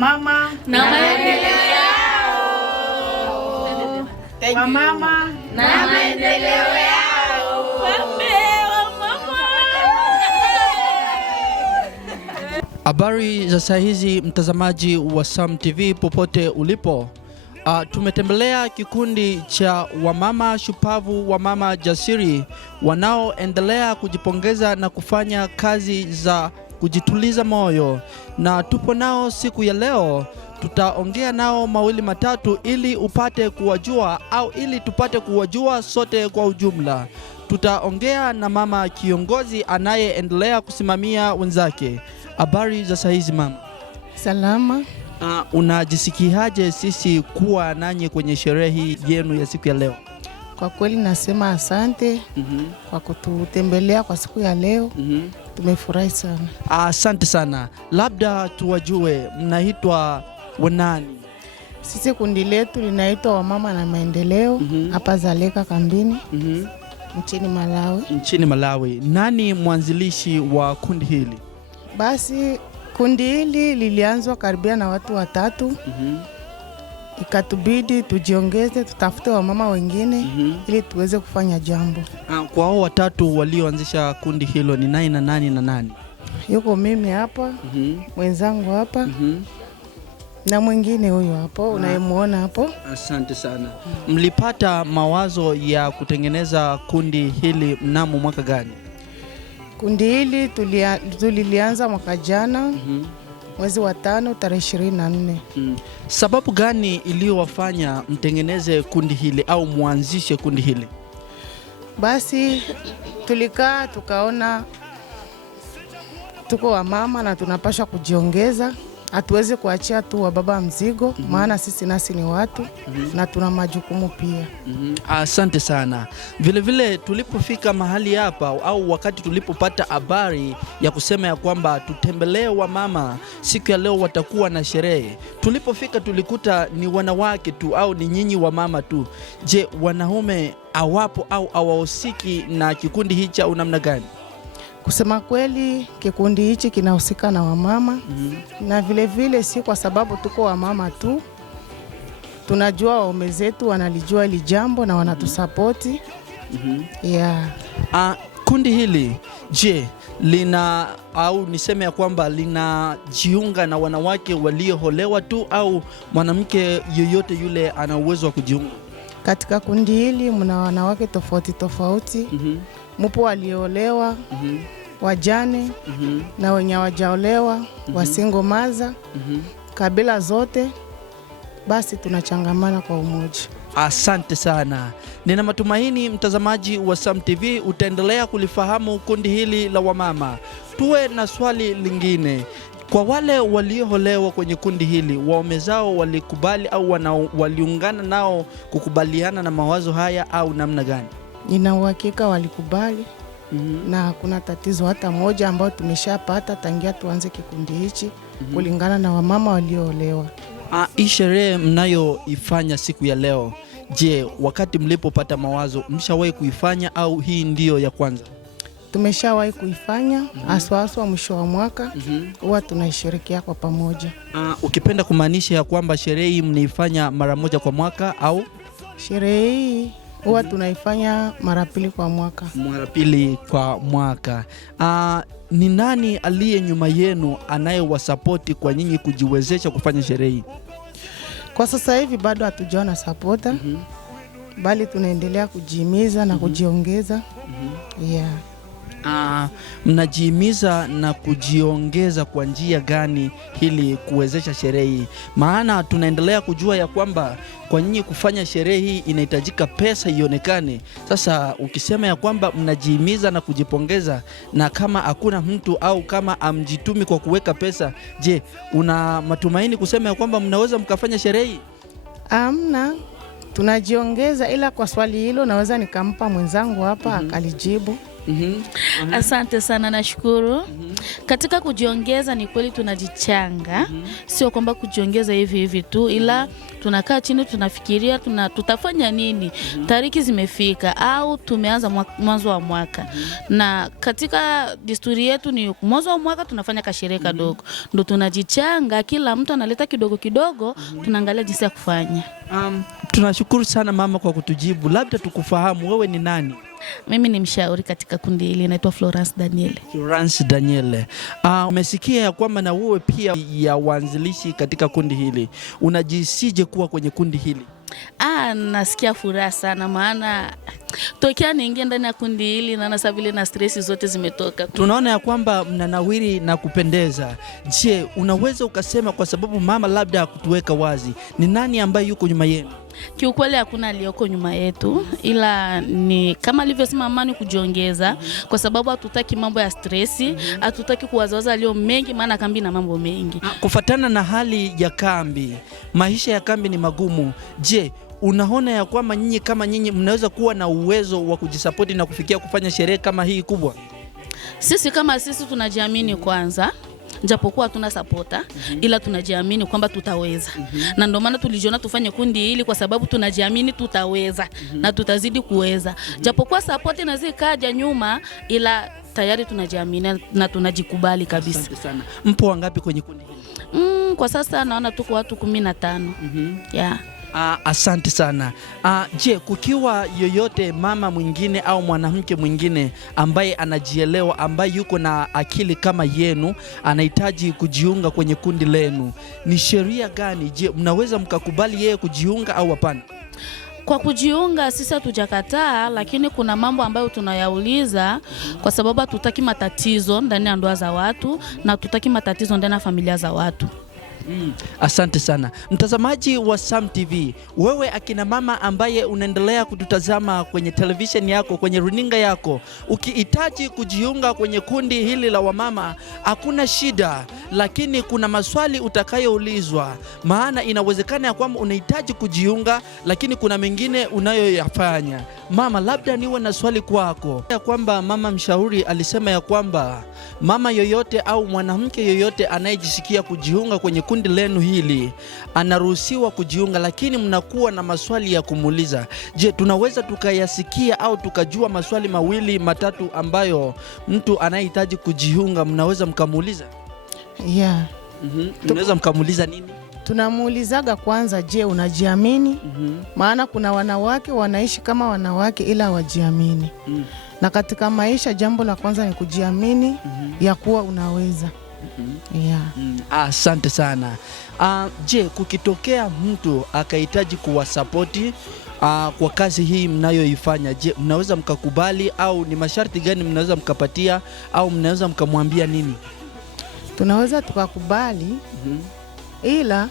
Mama na maendeleo yao. Wa mama na maendeleo yao. Habari za saa hizi mtazamaji wa Sam TV popote ulipo. Tumetembelea kikundi cha wamama shupavu, wamama jasiri wanaoendelea kujipongeza na kufanya kazi za kujituliza moyo, na tupo nao siku ya leo. Tutaongea nao mawili matatu ili upate kuwajua au ili tupate kuwajua sote kwa ujumla. Tutaongea na mama kiongozi anayeendelea kusimamia wenzake. Habari za saa hizi mama? Salama. Unajisikiaje sisi kuwa nanyi kwenye sherehe yenu ya siku ya leo? Kwa kweli nasema asante kwa kututembelea kwa siku ya leo. Tumefurahi sana. Asante sana. Labda tuwajue, mnaitwa wanani? Sisi kundi letu linaitwa Wamama na Maendeleo hapa Zaleka kambini nchini Malawi. Nchini Malawi. Nani mwanzilishi wa kundi hili? Basi kundi hili lilianzwa karibia na watu watatu. Ikatubidi tujiongeze, tutafute wamama wengine ili tuweze kufanya jambo. Kwa hao watatu walioanzisha kundi hilo ni nani na nani na nani? Yuko mimi hapa, mwenzangu hapa, na mwingine huyo hapo unayemuona hapo. Asante sana. Mlipata mawazo ya kutengeneza kundi hili mnamo mwaka gani? Kundi hili tulilianza mwaka jana mwezi wa 5 tarehe 24. Sababu gani iliyowafanya mtengeneze kundi hili au muanzishe kundi hili? Basi tulikaa tukaona tuko wamama na tunapaswa kujiongeza. Hatuwezi kuachia tu wa baba mzigo, maana sisi nasi ni watu na tuna majukumu pia. Asante sana. Vile vile tulipofika mahali hapa au wakati tulipopata habari ya kusema ya kwamba tutembelee wamama siku ya leo watakuwa na sherehe, tulipofika tulikuta ni wanawake tu au ni nyinyi wamama tu. Je, wanaume awapo au hawahusiki na kikundi hichi au namna gani? Kusema kweli kikundi hichi kinahusika na wamama na vile vile si kwa sababu tuko wamama tu. Tunajua waume zetu wanalijua hili jambo na wanatusapoti. Kundi hili je, lina au niseme ya kwamba linajiunga na wanawake walioholewa tu au mwanamke yoyote yule ana uwezo wa kujiunga? Katika kundi hili mna wanawake tofauti tofauti. Mupo waliolewa, wajane na wenye hawajaolewa, wasingo maza, kabila zote. Basi tunachangamana kwa umoja. Asante sana. Nina matumaini mtazamaji wa Sam TV utaendelea kulifahamu kundi hili la wamama. Tuwe na swali lingine. Kwa wale walioholewa kwenye kundi hili, waume zao walikubali au waliungana nao kukubaliana na mawazo haya au namna gani? Nina uhakika walikubali na hakuna tatizo hata moja ambao tumeshapata tangia tuanze kikundi hichi kulingana na wamama walioolewa. Hii sherehe mnayoifanya siku ya leo, je, wakati mlipopata mawazo mshawahi kuifanya au hii ndio ya kwanza? Tumeshawahi kuifanya aswa mwisho wa mwaka huwa tunaishirikia kwa pamoja. Ukipenda kumaanisha ya kwamba sherehe hii mnaifanya mara moja kwa mwaka au? Sherehe hii huwa tunaifanya mara pili kwa mwaka. Mara pili kwa mwaka. Ni nani aliye nyuma yenu anayewasapoti kwa nyinyi kujiwezesha kufanya sherehe hii? Kwa sasa hivi bado hatujaona supporter, bali tunaendelea kujihimiza na kujiongeza. Mnajihimiza na kujiongeza kwa njia gani ili kuwezesha sherehe hii? Maana tunaendelea kujua ya kwamba kwa nyinyi kufanya sherehe hii inahitajika pesa ionekane. Sasa ukisema ya kwamba mnajihimiza na kujipongeza na kama hakuna mtu au kama amjitumi kwa kuweka pesa, je, una matumaini kusema ya kwamba mnaweza mkafanya sherehe hii? Tunajiongeza, ila kwa swali hilo naweza nikampa mwenzangu hapa akalijibu. Asante sana, nashukuru. Katika kujiongeza ni kweli tunajichanga. Sio kwamba kujiongeza hivi hivi tu, ila tunakaa chini tunafikiria tutafanya nini. Tariki zimefika au tumeanza mwanzo wa mwaka. Na katika desturi yetu ni mwanzo wa mwaka tunafanya kasherehe kadogo. Ndio tunajichanga, kila mtu analeta kidogo kidogo, tunaangalia jinsi ya kufanya. Tunashukuru sana mama kwa kutujibu. Labda tukufahamu, wewe ni nani? Mimi ni mshauri katika kundi hili, naitwa Florence Daniel. Florence Daniel. Umesikia ya kwamba na wewe pia ya waanzilishi katika kundi hili. Unajisije kuwa kwenye kundi hili? Nasikia furaha sana, maana tokea niingia ndani ya kundi hili na sasa vile na stress zote zimetoka. Tunaona ya kwamba mnanawiri na kupendeza. Je, unaweza ukasema, kwa sababu mama labda kutuweka wazi, ni nani ambaye yuko nyuma yenu? Kiukweli hakuna aliyoko nyuma yetu, ila ni kama alivyosema mama, ni kujiongeza, kwa sababu hatutaki mambo ya stress, hatutaki kuwazawaza leo mengi, maana kambi na mambo mengi. Kufatana na hali ya kambi, maisha ya kambi ni magumu. Je, unaona ya kwamba nyinyi kama nyinyi mnaweza kuwa na uwezo wa kujisapoti na kufikia kufanya sherehe kama hii kubwa? Sisi kama sisi tunajiamini kwanza, japokuwa tuna supporta, ila tunajiamini kwamba tutaweza. Na ndio maana tulijiona tufanye kundi hili, kwa sababu tunajiamini tutaweza na tutazidi kuweza. Japokuwa support inaweza kaja nyuma, ila tayari tunajiamini na tunajikubali kabisa. Asante sana. Mpo wangapi kwenye kundi hili? Kwa sasa naona tuko watu 15. Yeah. Asante sana. Je, kukiwa yoyote mama mwingine au mwanamke mwingine ambaye anajielewa, ambaye yuko na akili kama yenu, anahitaji kujiunga kwenye kundi lenu, ni sheria gani? Je, mnaweza mkakubali yeye kujiunga au hapana? Kwa kujiunga sisi hatujakataa, lakini kuna mambo ambayo tunayauliza, kwa sababu hatutaki matatizo ndani ya ndoa za watu na hatutaki matatizo ndani ya familia za watu. Asante sana mtazamaji wa Sam TV. Wewe akina mama ambaye unaendelea kututazama kwenye television yako, kwenye runinga yako, ukihitaji kujiunga kwenye kundi hili la wamama, hakuna shida, lakini kuna maswali utakayoulizwa. Maana inawezekana ya kwamba unahitaji kujiunga, lakini kuna mengine unayoyafanya. Mama, labda niwe na swali kwako, ya kwamba mama mshauri alisema ya kwamba mama yoyote au mwanamke yoyote anayejisikia kujiunga kwenye kundi lenu hili anaruhusiwa kujiunga, lakini mnakuwa na maswali ya kumuuliza. Je, tunaweza tukayasikia au tukajua maswali mawili matatu ambayo mtu anayehitaji kujiunga mnaweza mkamuuliza? Yeah. Tunaweza mkamuuliza nini? Tunamuulizaga kwanza, je, unajiamini? Maana kuna wanawake wanaishi kama wanawake ila hawajiamini. Na katika maisha jambo la kwanza ni kujiamini ya kuwa unaweza. Yeah. Asante sana. Je, kukitokea mtu akahitaji kuwasapoti kwa kazi hii mnayoifanya, je, mnaweza mkakubali au ni masharti gani mnaweza mkapatia au mnaweza mkamwambia nini? Tunaweza tukakubali, ila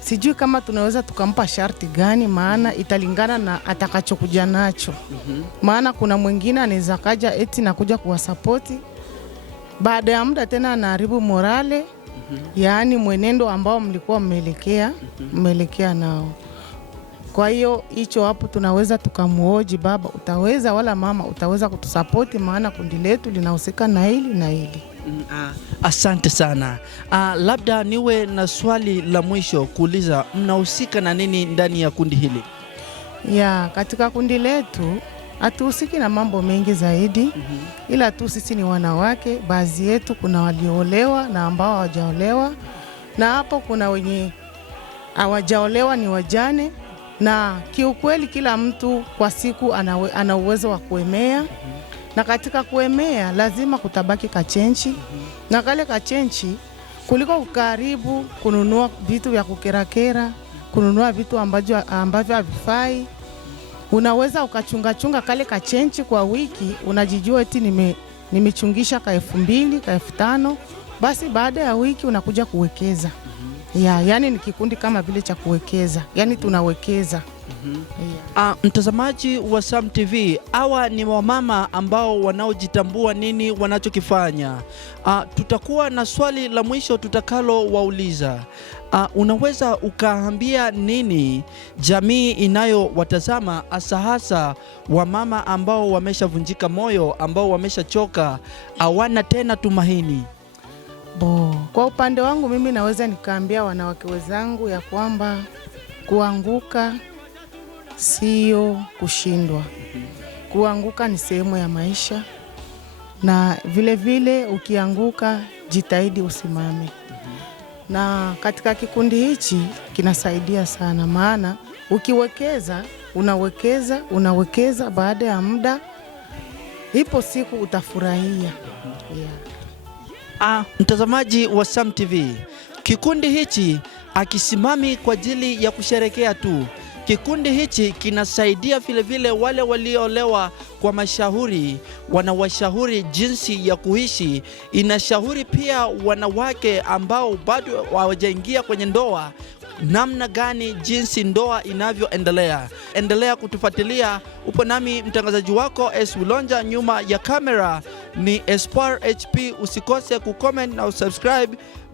sijui kama tunaweza tukampa sharti gani, maana italingana na atakachokuja nacho. Maana kuna mwingine anaweza kaja eti na kuja kuwasapoti, baada ya muda tena anaharibu morale, yaani mwenendo ambao mlikuwa mmeelekea nao. Kwa hiyo hicho hapo tunaweza tukamuoji, baba utaweza, wala mama utaweza kutusapoti, maana kundi letu linahusika na hili na hili. Asante sana. Labda niwe na swali la mwisho kuuliza, mnahusika na nini ndani ya kundi hili? Katika kundi letu hatuhusiki na mambo mengi zaidi, ila tu sisi ni wanawake. Baadhi yetu kuna walioolewa na ambao hawajaolewa, na hapo kuna wenye hawajaolewa ni wajane, na kiukweli kila mtu kwa siku ana uwezo wa kuemea. Na katika kuemea lazima kutabaki kachenchi, na kale kachenchi kuliko kukaribu kununua vitu vya kukerakera, kununua vitu ambavyo havifai. Unaweza ukachunga kale kachenchi kwa wiki, unajijua eti nimechungisha ka 2000 ka 5000, basi baada ya wiki unakuja kuwekeza. Yani ni kikundi kama vile cha kuwekeza, yani tunawekeza. Mtazamaji wa Sam TV, hawa ni wamama ambao wanaojitambua nini wanachokifanya. Tutakuwa na swali la mwisho tutakalo wauliza. Unaweza ukaambia nini jamii inayowatazama, hasa wamama ambao wameshavunjika moyo, ambao wameshachoka, hawana tena tumaini? Kwa upande wangu mimi naweza nikaambia wanawake wenzangu ya kwamba kuanguka sio kushindwa. Kuanguka ni sehemu ya maisha, na vile vile ukianguka jitahidi usimame. Na katika kikundi hichi kinasaidia sana, maana ukiwekeza, unawekeza baada ya muda ipo siku utafurahia. Mtazamaji wa Sam TV, kikundi hichi akisimami kwa ajili ya kusherekea tu. Kikundi hichi kinasaidia vile vile wale waliolewa kwa mashauri, wanawashauri jinsi ya kuishi. Inashauri pia wanawake ambao bado hawajaingia kwenye ndoa, namna gani jinsi ndoa inavyoendelea. Endelea kutufuatilia. Upo nami mtangazaji wako S. Wilonja, nyuma ya kamera ni Espoir HP. Usikose kucomment na usubscribe.